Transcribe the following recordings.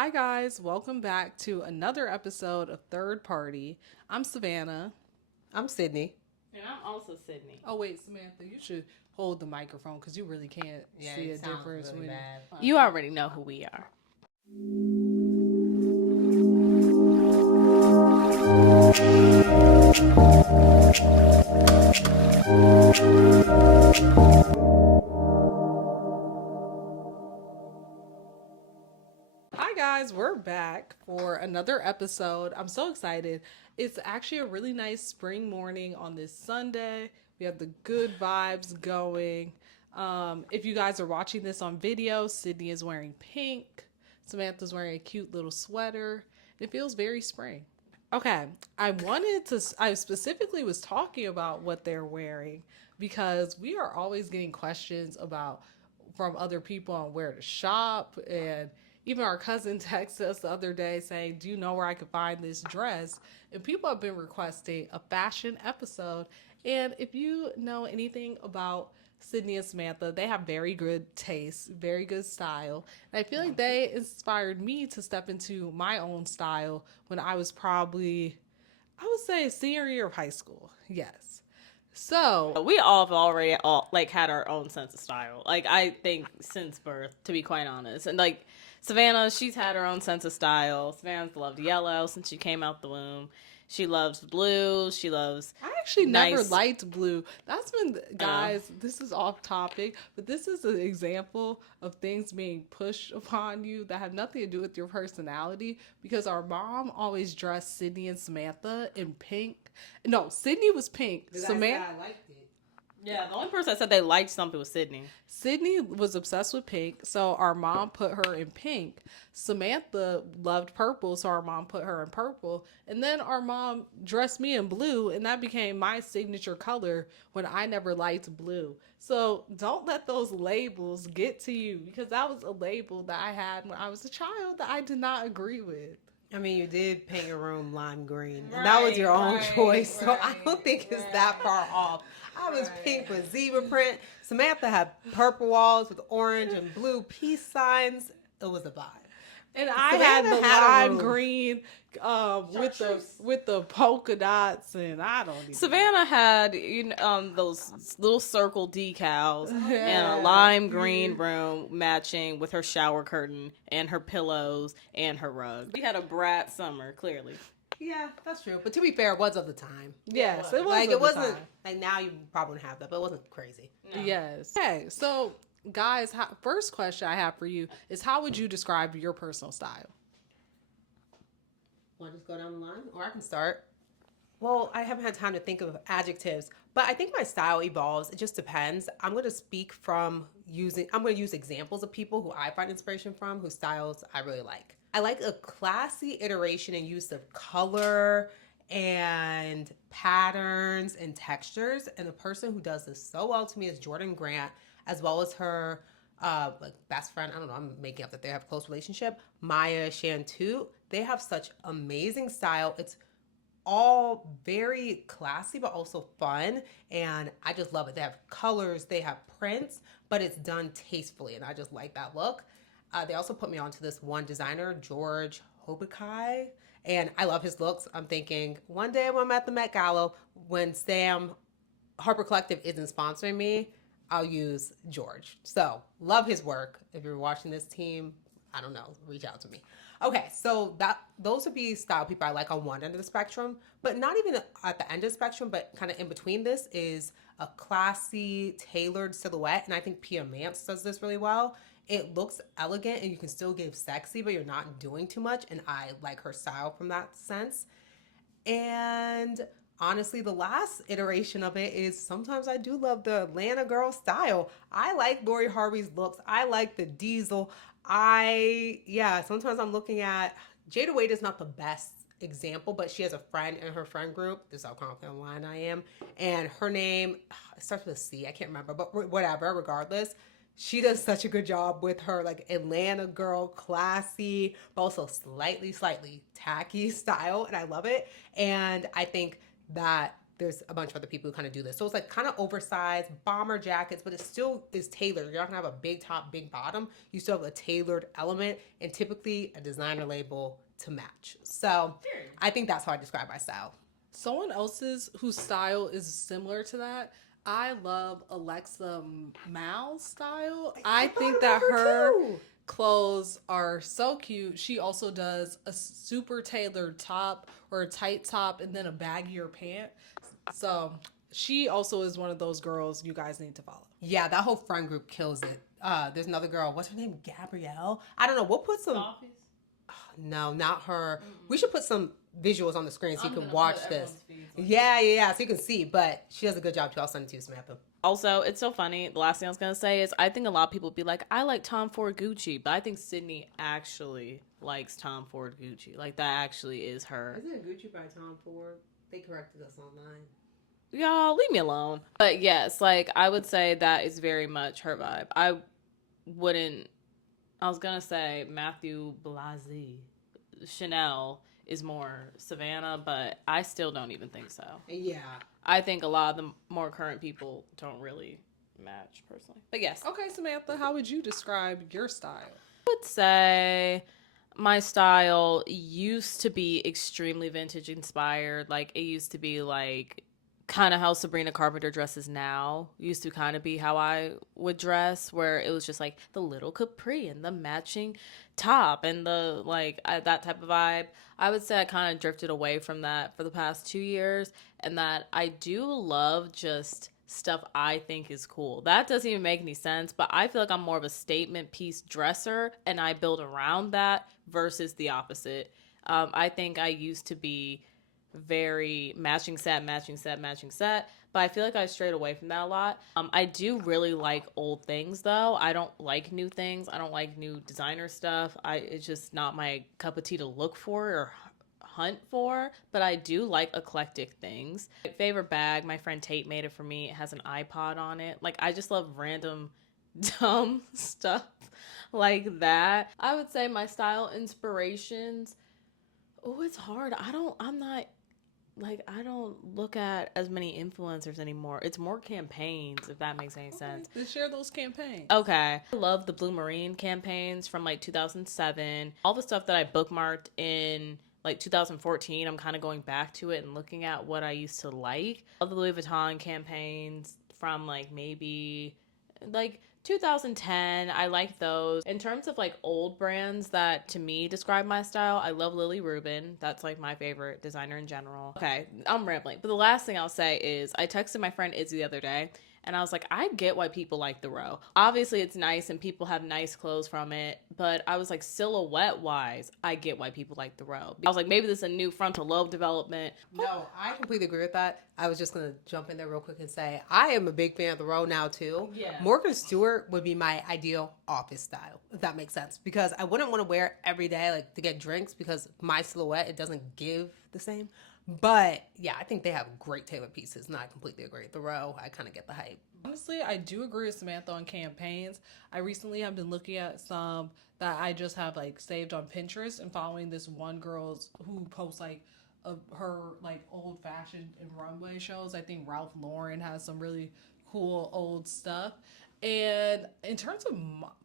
Hi, guys. Welcome back to another episode of Third Party. I'm Savannah. I'm Sydney. And I'm also Sydney. Oh, wait, Samantha, you should hold the microphone because you really can't see a Sounds difference really when bad. You already know who we are. Hi, guys. We're back for another episode. I'm so excited. It's actually a really nice spring morning on this Sunday. We have the good vibes going. If you guys are watching this on video, Sydney is wearing pink. Samantha's wearing a cute little sweater. It feels very spring. Okay, I specifically was talking about what they're wearing because we are always getting questions about from other people on where to shop. And even our cousin texted us the other day saying, "Do you know where I could find this dress?" And people have been requesting a fashion episode. And if you know anything about Sydney and Samantha, they have very good taste, very good style. And I feel like they inspired me to step into my own style when I was probably, I would say, senior year of high school. Yes. So, We all have already had our own sense of style. Like I think since birth, to be quite honest. And like Savannah, she's had her own sense of style. Savannah's loved yellow since she came out the womb. She loves blue. She loves I actually never nice. liked blue. That's when, guys, this is off topic, but this is an example of things being pushed upon you that have nothing to do with your personality because our mom always dressed Sydney and Samantha in pink. No, Sydney was pink. Samantha. I liked it. Yeah, the only person that said they liked something was Sydney. Sydney was obsessed with pink, so our mom put her in pink. Samantha loved purple, so our mom put her in purple. And then our mom dressed me in blue, and that became my signature color when I never liked blue. So don't let those labels get to you because that was a label that I had when I was a child that I did not agree with. I mean, you did paint your room lime green, and that was your own choice, so I don't think it's that far off. I was pink with zebra print. Samantha had purple walls with orange and blue peace signs. It was a vibe. And I had Savannah the had a lime room. green with the polka dots, and I don't even. Savannah had those little circle decals and a lime green room matching with her shower curtain and her pillows and her rug. We had a brat summer, clearly. Yeah, that's true. But to be fair, it was of the time. Yes, it was Like, at it the wasn't, time. like, now you probably wouldn't have that, but it wasn't crazy. No. Yes. Okay, so guys, first question I have for you is how would you describe your personal style? Want to just go down the line? Or I can start. Well, I haven't had time to think of adjectives, but I think my style evolves. It just depends. I'm going to speak from I'm going to use examples of people who I find inspiration from, whose styles I really like. I like a classy iteration and use of color and patterns and textures. And the person who does this so well to me is Jordan Grant, as well as her like best friend. I don't know. I'm making up that they have a close relationship. Maya Shantu. They have such amazing style. It's all very classy but also fun, and I just love it. They have colors, they have prints, but it's done tastefully, and I just like that look. They also put me onto this one designer, George Hobekai, and I love his looks. I'm thinking one day when I'm at the Met Gala, when Sam Harper Collective isn't sponsoring me, I'll use George. So love his work. If you're watching this team, I don't know, reach out to me. Okay, so those would be style people I like on one end of the spectrum, but not even at the end of the spectrum, but kind of in between this is a classy, tailored silhouette, and I think Pia Mance does this really well. It looks elegant and you can still give sexy, but you're not doing too much, and I like her style from that sense. And honestly, the last iteration of it is sometimes I do love the Atlanta girl style. I like Lori Harvey's looks. I like the diesel. Sometimes I'm looking at Jada Wade is not the best example, but she has a friend in her friend group. This is how confident online I am. And her name, it starts with a C. I can't remember, but whatever, regardless. She does such a good job with her like Atlanta girl, classy, but also slightly tacky style. And I love it. And I think that there's a bunch of other people who kind of do this. So it's like kind of oversized bomber jackets, but it still is tailored. You're not gonna have a big top, big bottom. You still have a tailored element and typically a designer label to match. So I think that's how I describe my style. Someone else's whose style is similar to that. I love Alexa Mal's style. I think that her clothes are so cute. She also does a super tailored top or a tight top and then a baggier pant. So she also is one of those girls you guys need to follow. Yeah, that whole friend group kills it. There's another girl. What's her name? Gabrielle? I don't know. We'll put some. No, not her. We should put some visuals on the screen so you can watch this. Yeah, so you can see. But she does a good job too. I'll send it to you, Samantha. Also, it's so funny. The last thing I was going to say is I think a lot of people be like, I like Tom Ford Gucci, but I think Sydney actually likes Tom Ford Gucci. Like, that actually is her. Isn't it Gucci by Tom Ford? They corrected us online. Y'all, leave me alone. But yes, like, I would say that is very much her vibe. I was going to say Matthew Blasey. Chanel is more Savannah, but I still don't even think so. Yeah. I think a lot of the more current people don't really match personally. But yes. Okay, Samantha, how would you describe your style? I would say my style used to be extremely vintage inspired. Like, it used to be like kind of how Sabrina Carpenter dresses now. Used to kind of be how I would dress, where it was just like the little capri and the matching top and the that type of vibe. I would say I kind of drifted away from that for the past 2 years, and that I do love just stuff I think is cool. That doesn't even make any sense, but I feel like I'm more of a statement piece dresser, and I build around that versus the opposite. I think I used to be very matching set, but I feel like I strayed away from that a lot. I do really like old things though. I don't like new things. I don't like new designer stuff. It's just not my cup of tea to look for or hunt for, but I do like eclectic things. My favorite bag, my friend Tate made it for me. It has an iPod on it. Like, I just love random dumb stuff like that. I would say my style inspirations, it's hard. I don't look at as many influencers anymore. It's more campaigns, if that makes any sense. Let's share those campaigns. Okay. I love the Blue Marine campaigns from like 2007. All the stuff that I bookmarked in like 2014, I'm kind of going back to it and looking at what I used to like. I love the Louis Vuitton campaigns from like maybe like 2010. I like those. In terms of like old brands that to me describe my style, I love Lily Rubin. That's like my favorite designer in general. Okay, I'm rambling. But the last thing I'll say is I texted my friend Izzy the other day, and I was like, I get why people like the row. Obviously, it's nice and people have nice clothes from it, but I was like, silhouette-wise, I get why people like the row. I was like, maybe this is a new frontal lobe development. No, I completely agree with that. I was just going to jump in there real quick and say, I am a big fan of the row now, too. Yeah. Morgan Stewart would be my ideal office style, if that makes sense. Because I wouldn't want to wear it every day, like, to get drinks, because my silhouette, it doesn't give the same. But, yeah, I think they have great tailored pieces, and I completely agree. The row, I kind of get the hype. Honestly, I do agree with Samantha on campaigns. I recently have been looking at some that I just have like saved on Pinterest and following this one girl who posts like her like old fashion and runway shows. I think Ralph Lauren has some really cool old stuff. And in terms of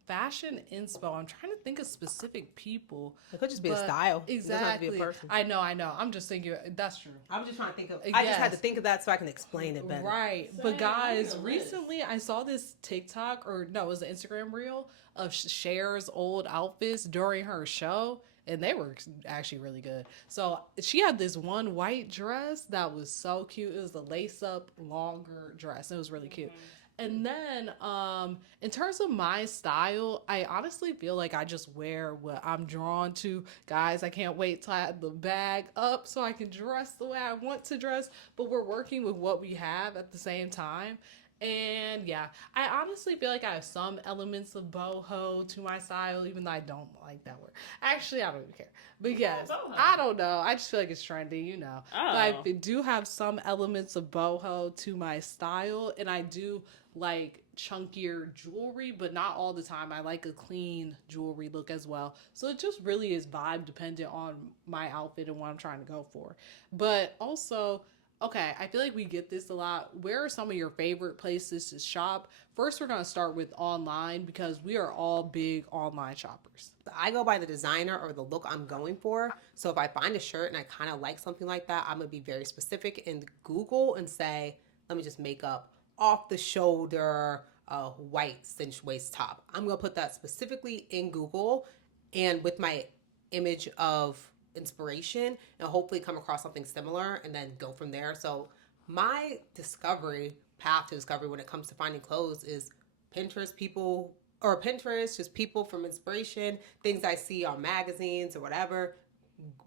fashion inspo, I'm trying to think of specific people. It could just be a style. Exactly. It doesn't have to be a person. I know. I'm just thinking, that's true. I'm just trying to think of, I just had to think of that so I can explain it better. Right. But guys, recently I saw this TikTok, or no, it was an Instagram reel of Cher's old outfits during her show. And they were actually really good. So she had this one white dress that was so cute. It was a lace-up, longer dress. It was really cute. And then, in terms of my style, I honestly feel like I just wear what I'm drawn to. Guys, I can't wait till I have the bag up so I can dress the way I want to dress. But we're working with what we have at the same time. And yeah, I honestly feel like I have some elements of boho to my style, even though I don't like that word. Actually, I don't even care. But yes, I don't know. I just feel like it's trendy, you know. Oh. But I do have some elements of boho to my style, and I do like chunkier jewelry, but not all the time. I like a clean jewelry look as well. So it just really is vibe dependent on my outfit and what I'm trying to go for. But also, Okay, I feel like we get this a lot. Where are some of your favorite places to shop? First, we're going to start with online because we are all big online shoppers. I go by the designer or the look I'm going for. So if I find a shirt and I kind of like something like that, I'm going to be very specific in Google and say, let me just make up off the shoulder white cinched waist top. I'm going to put that specifically in Google and with my image of inspiration and hopefully come across something similar and then go from there. So my path to discovery when it comes to finding clothes is Pinterest, just people from inspiration, things I see on magazines or whatever,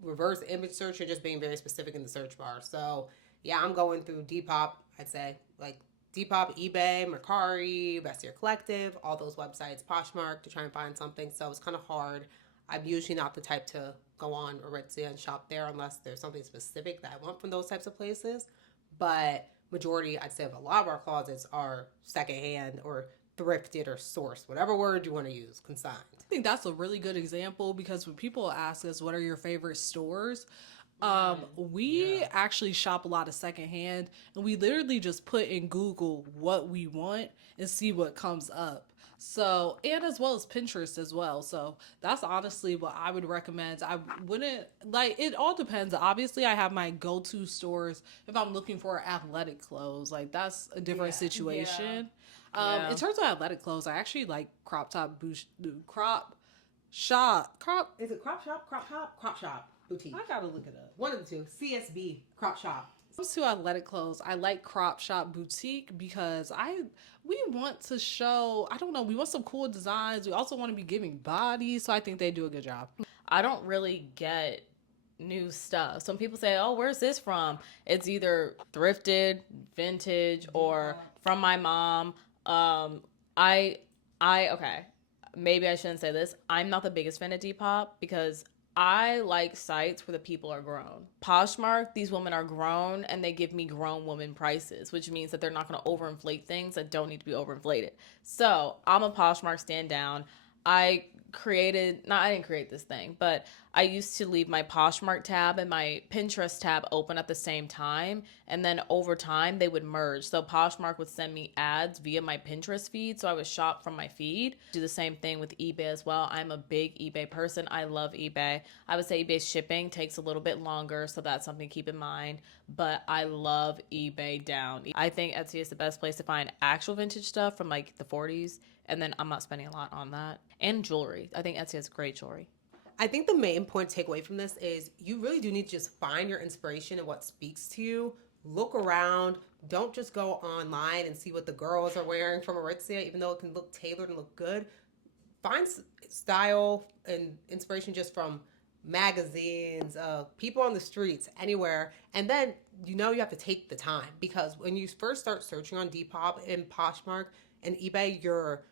reverse image search, or just being very specific in the search bar. So yeah, I'm going through Depop, I'd say, like Depop, eBay, Mercari, Vestiaire Collective, all those websites, Poshmark, to try and find something. So it's kind of hard. I'm usually not the type to go on Aritzia and shop there unless there's something specific that I want from those types of places. But majority, I'd say, of a lot of our closets are secondhand or thrifted or sourced, whatever word you want to use, consigned. I think that's a really good example because when people ask us what are your favorite stores, we actually shop a lot of secondhand, and we literally just put in Google what we want and see what comes up. So, and as well as Pinterest as well. So that's honestly what I would recommend. I wouldn't like it all depends. Obviously, I have my go-to stores if I'm looking for athletic clothes. Like that's a different situation. In terms of athletic clothes, I actually like crop top crop shop. Is it crop shop, crop top, crop shop, boutique? I gotta look it up. One of the two. CSB, crop shop. When it comes to athletic clothes, I like crop shop boutique because we want to show, I don't know, we want some cool designs. We also want to be giving bodies, so I think they do a good job. I don't really get new stuff. Some people say, "Oh, where's this from?" It's either thrifted, vintage, or from my mom. Okay, maybe I shouldn't say this. I'm not the biggest fan of Depop because I like sites where the people are grown. Poshmark, these women are grown and they give me grown woman prices, which means that they're not going to overinflate things that don't need to be overinflated. So I'm a Poshmark stand down. I didn't create this thing, but I used to leave my Poshmark tab and my Pinterest tab open at the same time. And then over time they would merge. So Poshmark would send me ads via my Pinterest feed. So I would shop from my feed. Do the same thing with eBay as well. I'm a big eBay person. I love eBay. I would say eBay shipping takes a little bit longer. So that's something to keep in mind. But I love eBay down. I think Etsy is the best place to find actual vintage stuff from like the 40s. And then I'm not spending a lot on that. And jewelry. I think Etsy has great jewelry. I think the main point to take away from this is you really do need to just find your inspiration and what speaks to you. Look around. Don't just go online and see what the girls are wearing from Aritzia, even though it can look tailored and look good. Find style and inspiration just from magazines, people on the streets, anywhere. And then you have to take the time because when you first start searching on Depop and Poshmark and eBay, your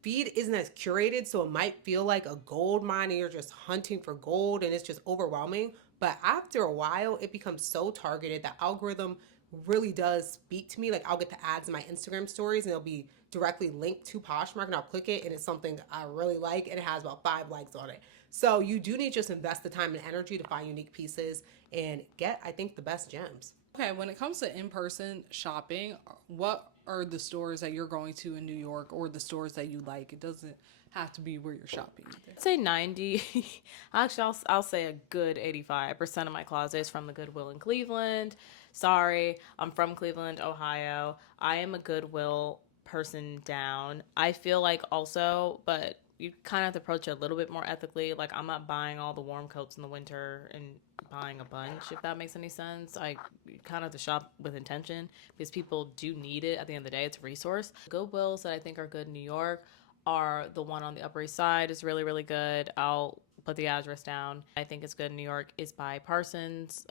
feed isn't as curated, so it might feel like a gold mine and you're just hunting for gold and it's just overwhelming. But after a while, it becomes so targeted. The algorithm really does speak to me. Like I'll get the ads in my Instagram stories and they'll be directly linked to Poshmark and I'll click it and it's something I really like and it has about 5 likes on it. So you do need to just invest the time and energy to find unique pieces and get, I think, the best gems. Okay, when it comes to in-person shopping, what are the stores that you're going to in New York or the stores that you like? It doesn't have to be where you're shopping either. I'd say 90. Actually, I'll say a good 85% of my closet is from the Goodwill in Cleveland. Sorry, I'm from Cleveland, Ohio. I am a Goodwill person down. I feel like also, but you kind of have to approach it a little bit more ethically. Like I'm not buying all the warm coats in the winter and buying a bunch, if that makes any sense. I kind of have to shop with intention because people do need it. At the end of the day, it's a resource. Goodwills that I think are good in New York are the one on the Upper East Side is really, really good. I'll put the address down. I think it's good in New York is by Parsons,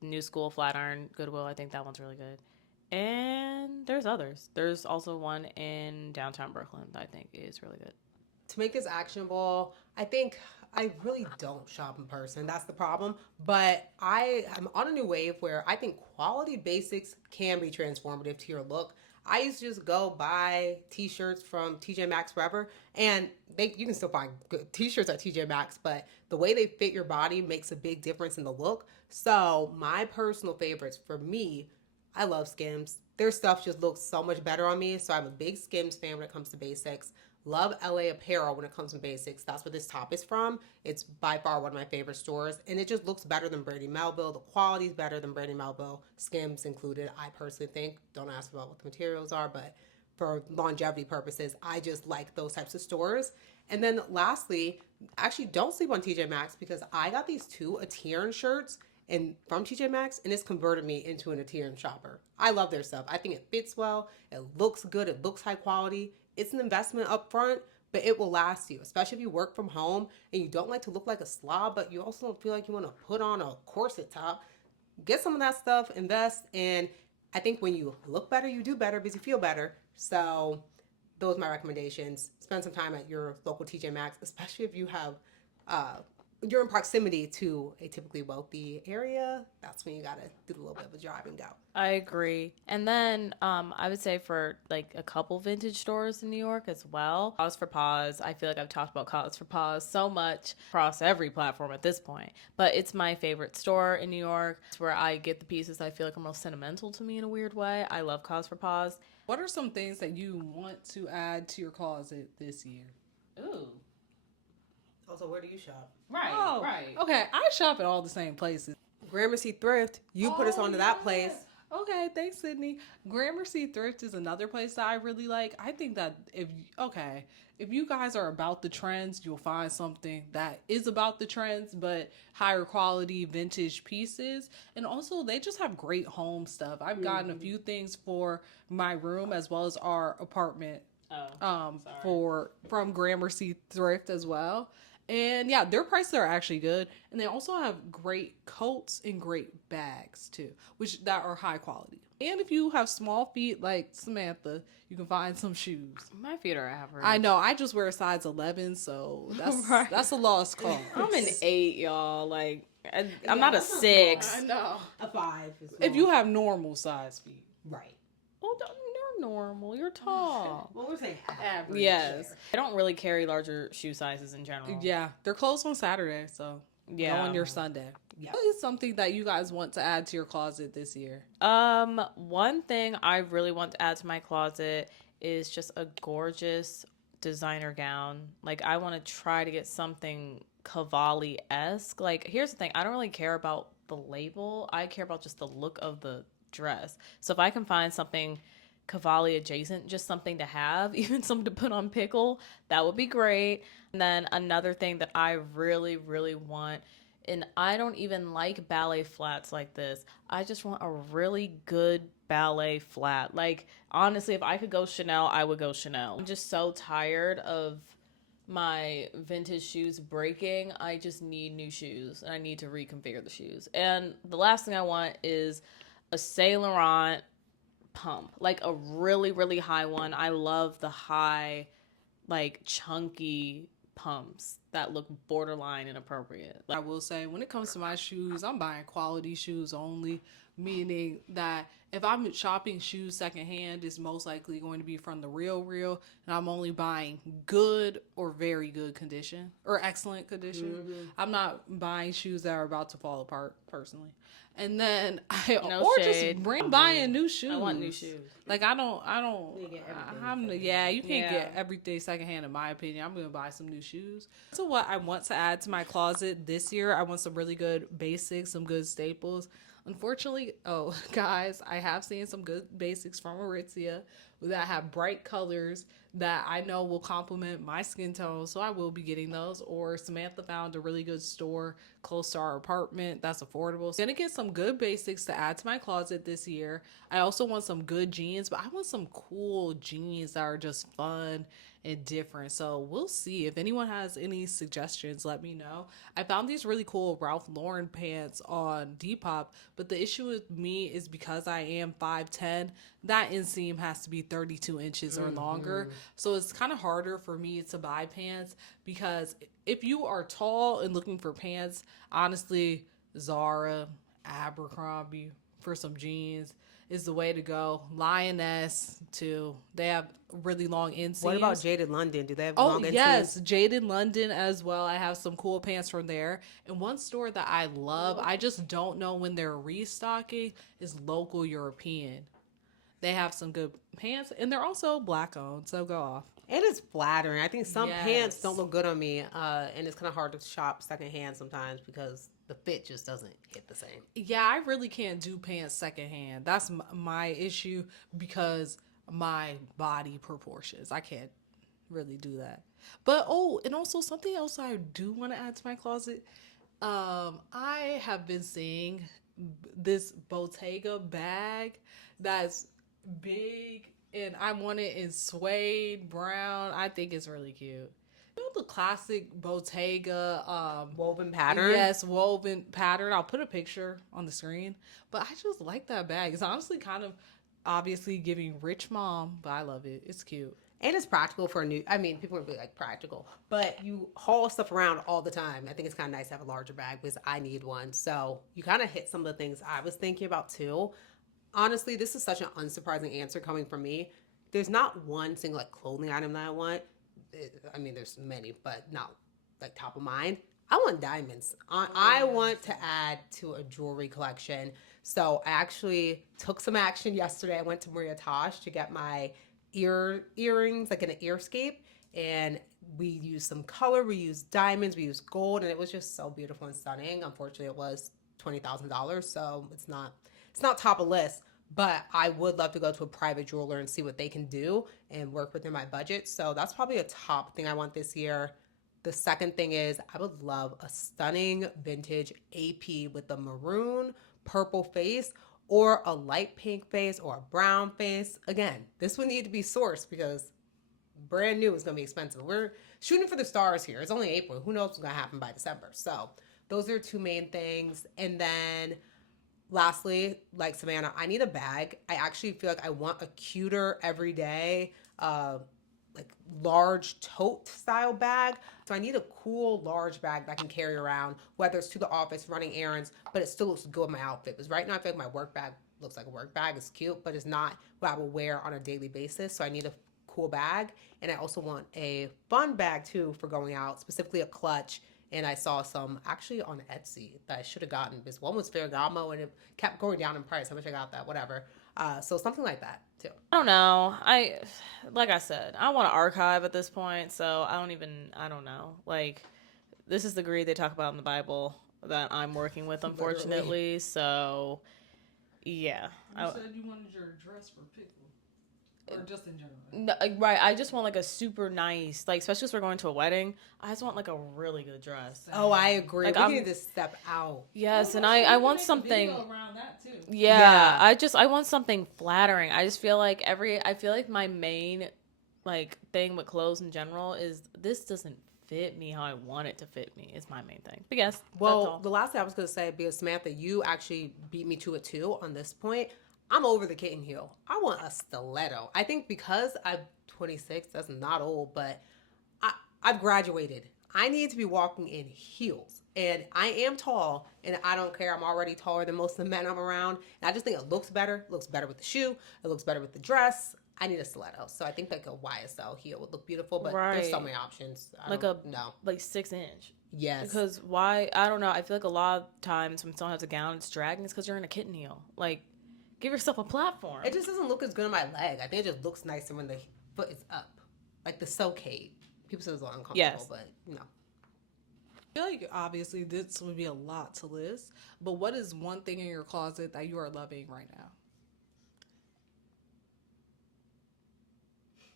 New School, Flatiron, Goodwill. I think that one's really good. And there's others. There's also one in downtown Brooklyn that I think is really good. To make this actionable, I think I really don't shop in person. That's the problem. But I am on a new wave where I think quality basics can be transformative to your look. I used to just go buy t-shirts from TJ Maxx forever, and you can still find good t-shirts at TJ Maxx, but the way they fit your body makes a big difference in the look. So my personal favorites for me, I love Skims. Their stuff just looks so much better on me. So I'm a big Skims fan when it comes to basics. Love LA Apparel when it comes to basics. That's where this top is from. It's by far one of my favorite stores, and it just looks better than Brandy Melville. The quality is better than Brandy Melville, Skims included. I personally think. Don't ask about what the materials are, but for longevity purposes, I just like those types of stores. And then lastly, actually don't sleep on TJ Maxx because I got these two Atiran shirts and from TJ Maxx, and it's converted me into an Atiran shopper. I love their stuff. I think it fits well. It looks good. It looks high quality. It's an investment up front, but it will last you, especially if you work from home and you don't like to look like a slob, but you also don't feel like you want to put on a corset top. Get some of that stuff, invest, and I think when you look better, you do better because you feel better. So those are my recommendations. Spend some time at your local TJ Maxx, especially if you have you're in proximity to a typically wealthy area. That's when you gotta do a little bit of a drive and go. I agree. And then I would say for like a couple vintage stores in New York as well. Cause for Paws. I feel like I've talked about Cause for Paws so much across every platform at this point. But it's my favorite store in New York. It's where I get the pieces I feel like are most sentimental to me in a weird way. I love Cause for Paws. What are some things that you want to add to your closet this year? Ooh. Also, where do you shop? Right. Okay, I shop at all the same places. Gramercy Thrift. You put us onto that place. Okay, thanks, Sydney. Gramercy Thrift is another place that I really like. I think that if you guys are about the trends, you'll find something that is about the trends, but higher quality vintage pieces. And also, they just have great home stuff. I've gotten a few things for my room as well as our apartment from Gramercy Thrift as well. And yeah, their prices are actually good. And they also have great coats and great bags too, that are high quality. And if you have small feet like Samantha, you can find some shoes. My feet are average. I know. I just wear a size 11, so that's a lost cause. I'm an 8, y'all. Like, I'm not a 6. I know. A 5 is If you have normal size feet. right. Well, you're normal. You're tall. Well, we're saying average. Yes. I don't really carry larger shoe sizes in general. Yeah, they're closed on Saturday, so go on your Sunday. Yeah. What is something that you guys want to add to your closet this year? One thing I really want to add to my closet is just a gorgeous designer gown. Like, I want to try to get something Cavalli-esque. Like, here's the thing. I don't really care about the label. I care about just the look of the dress. So if I can find something Cavalli adjacent, just something to have, even something to put on pickle, that would be great. And then another thing that I really, really want, and I don't even like ballet flats like this, I just want a really good ballet flat. Like, honestly, if I could go Chanel, I would go Chanel. I'm just so tired of my vintage shoes breaking. I just need new shoes, and I need to reconfigure the shoes. And the last thing I want is a Saint Laurent pump, like a really, really high one. I love the high, like, chunky pumps that look borderline inappropriate. I will say, when it comes to my shoes, I'm buying quality shoes only, meaning that if I'm shopping shoes secondhand, it's most likely going to be from the real, and I'm only buying good or very good condition or excellent condition. I'm not buying shoes that are about to fall apart, personally. And then buying new shoes. I want new shoes. Like, you can't get everything secondhand, in my opinion. I'm going to buy some new shoes. So what I want to add to my closet this year, I want some really good basics, some good staples. Unfortunately, guys, I have seen some good basics from Aritzia that have bright colors that I know will complement my skin tone, so I will be getting those. Or Samantha found a really good store close to our apartment that's affordable. So I'm gonna get some good basics to add to my closet this year. I also want some good jeans, but I want some cool jeans that are just fun and different. So we'll see. If anyone has any suggestions, let me know. I found these really cool Ralph Lauren pants on Depop, but the issue with me is because I am 5'10", that inseam has to be 32 inches or longer. So it's kind of harder for me to buy pants, because if you are tall and looking for pants, honestly, Zara, Abercrombie for some jeans. is the way to go. Lioness too. They have really long inseams. What about Jaded London? Do they have Oh long inseams? yes, Jaded London as well. I have some cool pants from there. And one store that I love, I just don't know when they're restocking, is Local European. They have some good pants, and they're also black owned. So go off. And it's flattering. I think some pants Yes. don't look good on me, and it's kind of hard to shop secondhand sometimes because the fit just doesn't hit the same. Yeah, I really can't do pants secondhand. That's my issue because my body proportions. I can't really do that. But oh, and also something else I do want to add to my closet. I have been seeing this Bottega bag that's big, and I want it in suede brown. I think it's really cute. You know the classic Bottega Woven pattern? yes, woven pattern. I'll put a picture on the screen. But I just like that bag. It's honestly kind of obviously giving rich mom, but I love it. It's cute. And it's practical for a new, I mean, people would be like practical, but you haul stuff around all the time. I think it's kind of nice to have a larger bag because I need one. So you kind of hit some of the things I was thinking about too. Honestly, this is such an unsurprising answer coming from me. There's not one single like clothing item that I want. I mean, there's many, but not like top of mind. I want diamonds. I want to add to a jewelry collection. So I actually took some action yesterday. I went to Maria Tosh to get my earrings, like an earscape, and we used some color. We used diamonds. We used gold, and it was just so beautiful and stunning. Unfortunately, it was $20,000, so it's not top of list. But I would love to go to a private jeweler and see what they can do and work within my budget. So that's probably a top thing I want this year. The second thing is I would love a stunning vintage AP with a maroon, purple face, or a light pink face or a brown face. Again, this would need to be sourced because brand new is going to be expensive. We're shooting for the stars here. It's only April. Who knows what's going to happen by December? So those are two main things. And then lastly, like Savannah, I need a bag. I actually feel like I want a cuter everyday, like large tote style bag. So I need a cool large bag that I can carry around, whether it's to the office, running errands, but it still looks good with my outfit. Because right now I feel like my work bag looks like a work bag. It's cute, but it's not what I will wear on a daily basis. So I need a cool bag. And I also want a fun bag too for going out, specifically a clutch. And I saw some actually on Etsy that I should have gotten because one was Ferragamo and it kept going down in price. I wish I got that, whatever. So something like that too. I don't know. Like I said, I want to archive at this point, so I don't know. Like, this is the greed they talk about in the Bible that I'm working with, unfortunately. Literally. So, yeah. You said you wanted your dress for pickle. Or just in general? No, right. I just want like a super nice, like, especially if we're going to a wedding, I just want like a really good dress. Oh, I agree. Like, we need to step out. Yes, well, and I want something around that too. Yeah, I want something flattering. I just feel like I feel like my main like thing with clothes in general is this doesn't fit me how I want it to fit me is my main thing. But yes, well, the last thing I was going to say, because Samantha, you actually beat me to it too on this point. I'm over the kitten heel. I want a stiletto. I think because I'm 26, that's not old, but I've graduated. I need to be walking in heels. And I am tall, and I don't care. I'm already taller than most of the men I'm around. And I just think it looks better. It looks better with the shoe. It looks better with the dress. I need a stiletto. So I think like a YSL heel would look beautiful, but there's so many options. Like 6-inch. Yes. Because why? I don't know. I feel like a lot of times when someone has a gown, it's dragging. It's because you're in a kitten heel. Like, give yourself a platform. It just doesn't look as good on my leg. I think it just looks nicer when the foot is up. Like the Socade. People say it's uncomfortable, but no. I feel like obviously this would be a lot to list, but what is one thing in your closet that you are loving right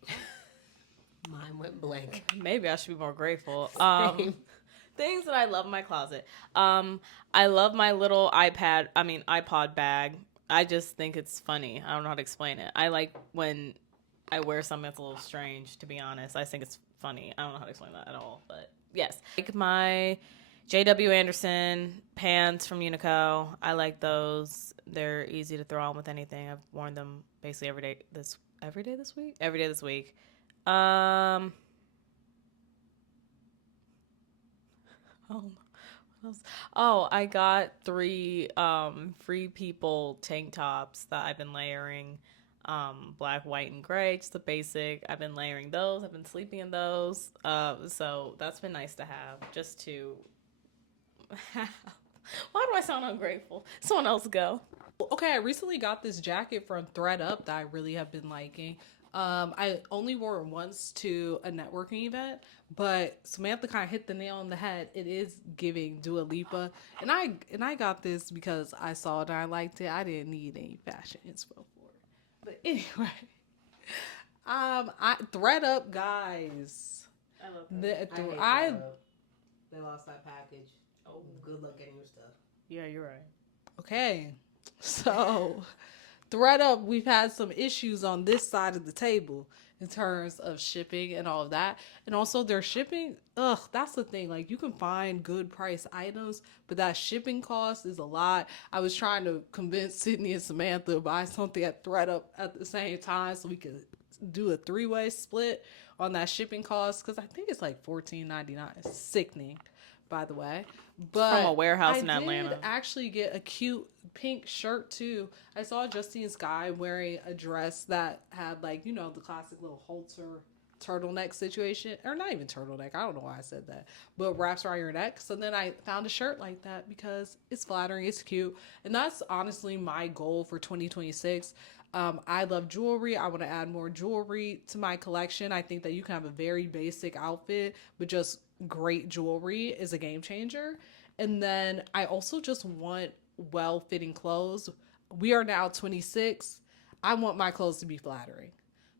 now? Mine went blank. Maybe I should be more grateful. Things that I love in my closet. I love my little iPod bag. I just think it's funny. I don't know how to explain it. I like when I wear something that's a little strange, to be honest. I think it's funny. I don't know how to explain that at all, but yes. Like my J.W. Anderson pants from Uniqlo. I like those. They're easy to throw on with anything. I've worn them basically every day this week. Oh, Oh, I got 3 free people tank tops that I've been layering. Black, white, and gray, just the basic. I've been layering those. I've been sleeping in those. So that's been nice to have, just to have. Why do I sound ungrateful? Someone else go. Okay, I recently got this jacket from ThreadUp that I really have been liking. I only wore it once to a networking event, but Samantha kind of hit the nail on the head. It is giving Dua Lipa, and I got this because I saw it and I liked it. I didn't need any fashion inspo for it, but anyway, I ThreadUp guys. I love I They lost that package. Oh, Good luck getting your stuff. yeah, you're right. okay, so ThreadUp, we've had some issues on this side of the table in terms of shipping and all of that. And also their shipping, that's the thing. Like you can find good price items, but that shipping cost is a lot. I was trying to convince Sydney and Samantha to buy something at ThreadUp at the same time so we could do a 3-way split on that shipping cost because I think it's like $14.99. It's sickening, by the way. But From a warehouse I in Atlanta. did actually get a cute pink shirt too. I saw Justine's guy wearing a dress that had like, you know, the classic little halter turtleneck situation. Or not even turtleneck. I don't know why I said that. But wraps around your neck. So then I found a shirt like that because it's flattering, it's cute. And that's honestly my goal for 2026. I love jewelry. I want to add more jewelry to my collection. I think that you can have a very basic outfit, but just great jewelry is a game changer. And then I also just want well fitting clothes. We are now 26. I want my clothes to be flattering.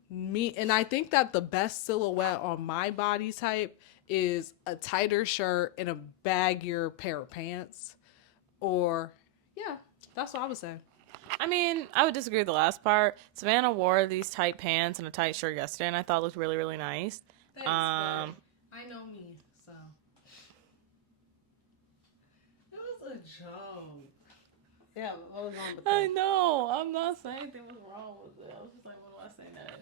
And I think that the best silhouette on my body type is a tighter shirt and a baggier pair of pants. Or yeah, that's what I would say. I mean, I would disagree with the last part. Savannah wore these tight pants and a tight shirt yesterday, and I thought it looked really, really nice. Thanks, I know me, so it was a joke. Yeah, what was wrong with I that? know. I'm not saying anything was wrong with it. I was just like, what do I say next?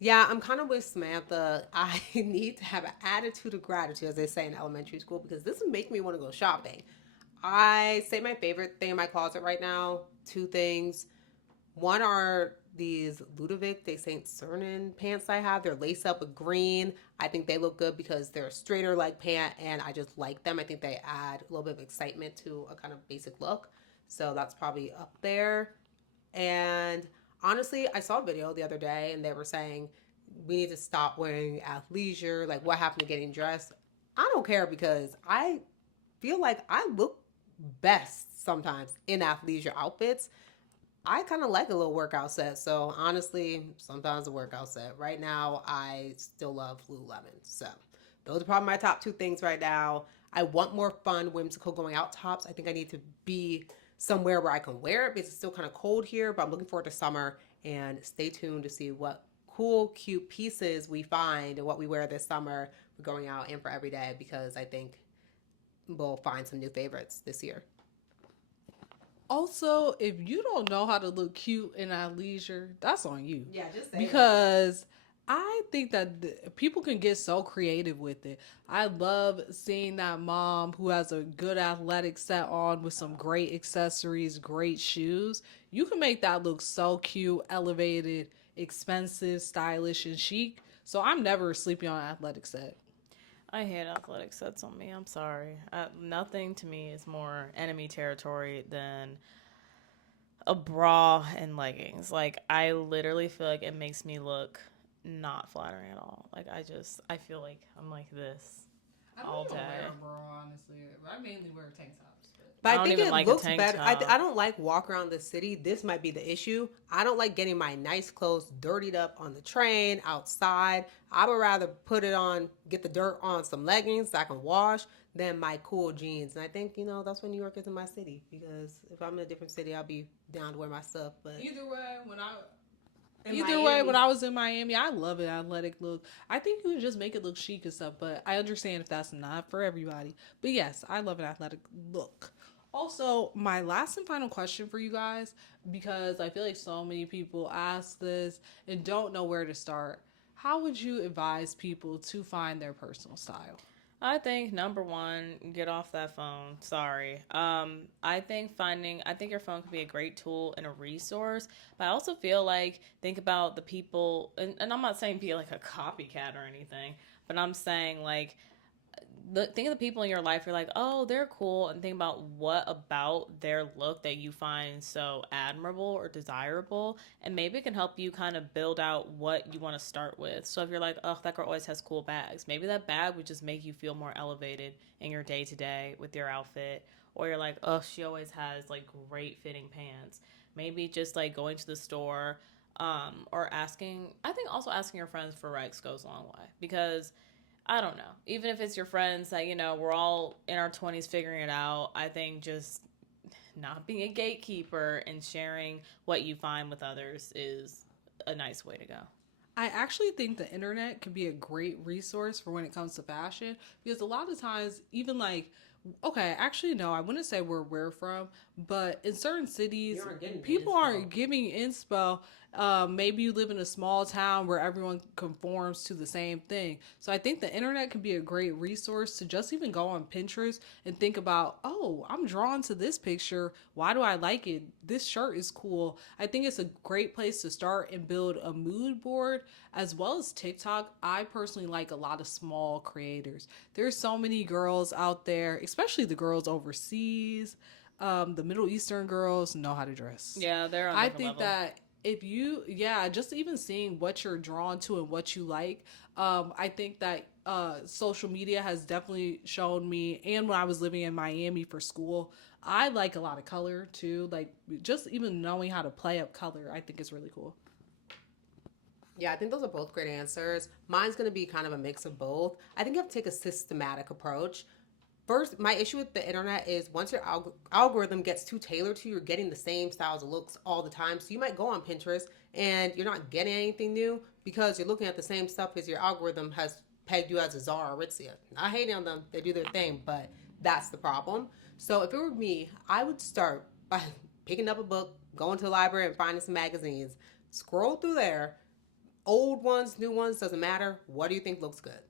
Yeah, I'm kind of with Samantha. I need to have an attitude of gratitude, as they say in elementary school, because this would make me want to go shopping. I say my favorite thing in my closet right now, 2 things. One are these Ludovic de Saint Cernin pants I have. They're lace up with green. I think they look good because they're a straighter leg pant and I just like them. I think they add a little bit of excitement to a kind of basic look. So that's probably up there. And honestly, I saw a video the other day and they were saying we need to stop wearing athleisure. Like, what happened to getting dressed? I don't care because I feel like I look best sometimes in athleisure outfits. I kind of like a little workout set. So honestly, sometimes a workout set. Right now, I still love Lululemon. So those are probably my top 2 things right now. I want more fun, whimsical going out tops. I think I need to be somewhere where I can wear it because it's still kind of cold here, but I'm looking forward to summer and stay tuned to see what cool, cute pieces we find and what we wear this summer for going out and for every day because I think we'll find some new favorites this year. Also, if you don't know how to look cute in athleisure, that's on you. Yeah, just say because I think that people can get so creative with it. I love seeing that mom who has a good athletic set on with some great accessories, great shoes. You can make that look so cute, elevated, expensive, stylish, and chic. So I'm never sleeping on an athletic set. I hate athletic sets on me. I'm sorry. Nothing to me is more enemy territory than a bra and leggings. Like, I literally feel like it makes me look not flattering at all. Like, I feel like I'm like this all day. I don't wear a bra, honestly. I mainly wear tank tops. But I don't think even it like a looks tank better. top. I don't like walk around the city. This might be the issue. I don't like getting my nice clothes dirtied up on the train, outside. I would rather put it on, get the dirt on some leggings that I can wash than my cool jeans. And I think, that's when New York is in my city. Because if I'm in a different city, I'll be down to wear my stuff. But Either way, Miami, when I was in Miami, I love an athletic look. I think you would just make it look chic and stuff, but I understand if that's not for everybody. But yes, I love an athletic look. Also, my last and final question for you guys, because I feel like so many people ask this and don't know where to start. How would you advise people to find their personal style? I think number one, get off that phone. Sorry. I think your phone could be a great tool and a resource, but I also feel like think about the people, and I'm not saying be like a copycat or anything, but I'm saying like think of the people in your life you're like, oh, they're cool, and think about what about their look that you find so admirable or desirable, and maybe it can help you kind of build out what you want to start with. So if you're like, oh, that girl always has cool bags, maybe that bag would just make you feel more elevated in your day to day with your outfit. Or you're like, oh, she always has like great fitting pants, maybe just like going to the store, or asking, I think also asking your friends for recs goes a long way, because I don't know. Even if it's your friends that, we're all in our 20s figuring it out, I think just not being a gatekeeper and sharing what you find with others is a nice way to go. I actually think the internet can be a great resource for when it comes to fashion, because a lot of times, even like, okay, actually, no, I wouldn't say where we're from, but in certain cities, people aren't giving inspo. Maybe you live in a small town where everyone conforms to the same thing. So I think the internet can be a great resource to just even go on Pinterest and think about, oh, I'm drawn to this picture. Why do I like it? This shirt is cool. I think it's a great place to start and build a mood board, as well as TikTok. I personally like a lot of small creators. There's so many girls out there, especially the girls overseas. The Middle Eastern girls know how to dress. Yeah, they're on a I different think level. that if you, yeah, just even seeing what you're drawn to and what you like, I think that social media has definitely shown me, and when I was living in Miami for school, I like a lot of color too. Like, just even knowing how to play up color, I think is really cool. Yeah, I think those are both great answers. Mine's going to be kind of a mix of both. I think you have to take a systematic approach. First, my issue with the internet is once your algorithm gets too tailored to you, you're getting the same styles of looks all the time. So you might go on Pinterest and you're not getting anything new because you're looking at the same stuff because your algorithm has pegged you as a Zara Aritzia. I hate on them; they do their thing, but that's the problem. So if it were me, I would start by picking up a book, going to the library, and finding some magazines. Scroll through there, old ones, new ones, doesn't matter. What do you think looks good?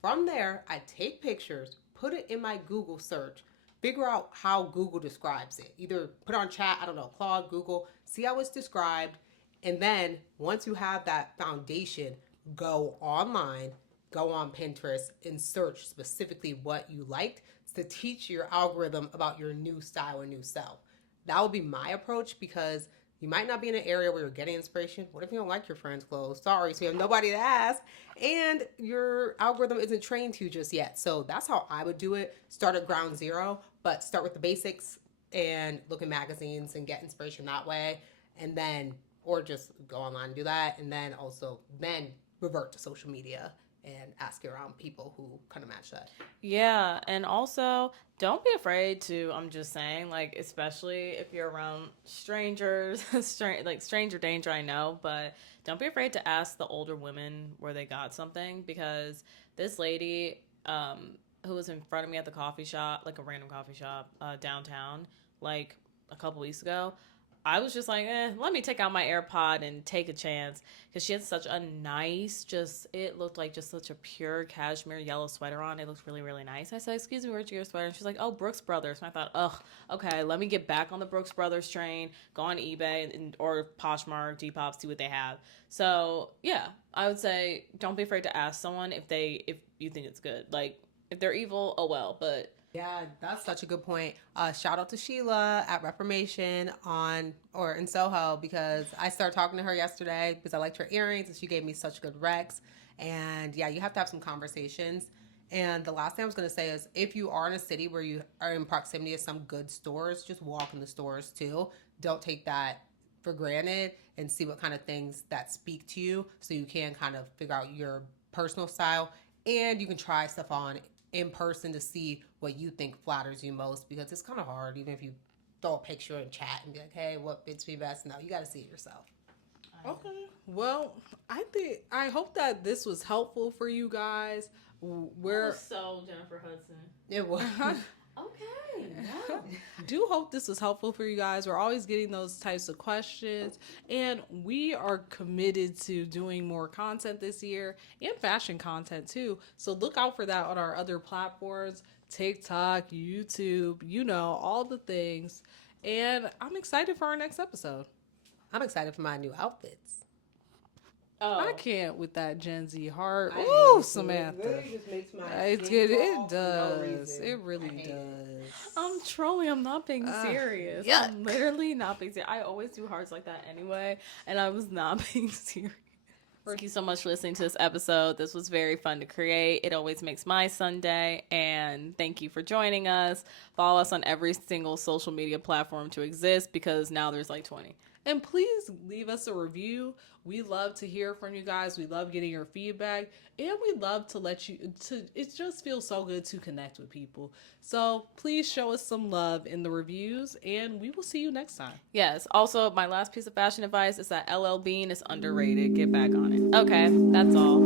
From there, I take pictures, put it in my Google search, figure out how Google describes it. Either put on chat, I don't know, Claude, Google, see how it's described. And then once you have that foundation, go online, go on Pinterest, and search specifically what you liked to teach your algorithm about your new style and new self. That would be my approach because you might not be in an area where you're getting inspiration. What if you don't like your friend's clothes? Sorry, so you have nobody to ask, and your algorithm isn't trained to just yet. So that's how I would do it. Start at ground zero, but start with the basics and look at magazines and get inspiration that way, and then or just go online and do that, and then also then revert to social media and ask around people who kind of match that. Yeah, and also don't be afraid to. I'm just saying, like, especially if you're around strangers, like stranger danger. I know, but don't be afraid to ask the older women where they got something, because this lady, who was in front of me at the coffee shop, like a random coffee shop downtown, like a couple weeks ago. I was just like, let me take out my AirPod and take a chance, because she had such a nice, just, it looked like just such a pure cashmere yellow sweater on. It looked really, really nice. I said, excuse me, where'd you get your sweater? And she's like, oh, Brooks Brothers. And I thought, oh, okay, let me get back on the Brooks Brothers train, go on eBay or Poshmark, Depop, see what they have. So yeah, I would say don't be afraid to ask someone if you think it's good. Like, if they're evil, oh well, but Yeah, that's such a good point. Shout out to Sheila at Reformation in Soho, because I started talking to her yesterday because I liked her earrings and she gave me such good recs. And yeah, you have to have some conversations. And the last thing I was going to say is if you are in a city where you are in proximity of some good stores, just walk in the stores too. Don't take that for granted and see what kind of things that speak to you so you can kind of figure out your personal style, and you can try stuff on in person to see what you think flatters you most, because it's kind of hard even if you throw a picture in chat and be like, hey, what fits me best. No, you got to see it yourself. Okay. Well, I hope that this was helpful for you guys. that We're was so Jennifer Hudson. It was. Okay. Yeah. Do hope this was helpful for you guys. We're always getting those types of questions, and we are committed to doing more content this year and fashion content too. So look out for that on our other platforms, TikTok, YouTube, all the things. And I'm excited for our next episode. I'm excited for my new outfits. Oh. I can't with that Gen Z heart. I Ooh, hate it. Samantha. It really just makes my It's skin good. crawl It for no does. reason. It really I hate it. does. I'm trolling. I'm not being serious. yuck. I'm literally not being serious. I always do hearts like that anyway, and I was not being serious. Thank you so much for listening to this episode. This was very fun to create. It always makes my Sunday, and thank you for joining us. Follow us on every single social media platform to exist, because now there's like 20. And please leave us a review. We love to hear from you guys. We love getting your feedback. And we love to it just feels so good to connect with people. So please show us some love in the reviews, and we will see you next time. Yes. Also, my last piece of fashion advice is that LL Bean is underrated. Get back on it. Okay, that's all.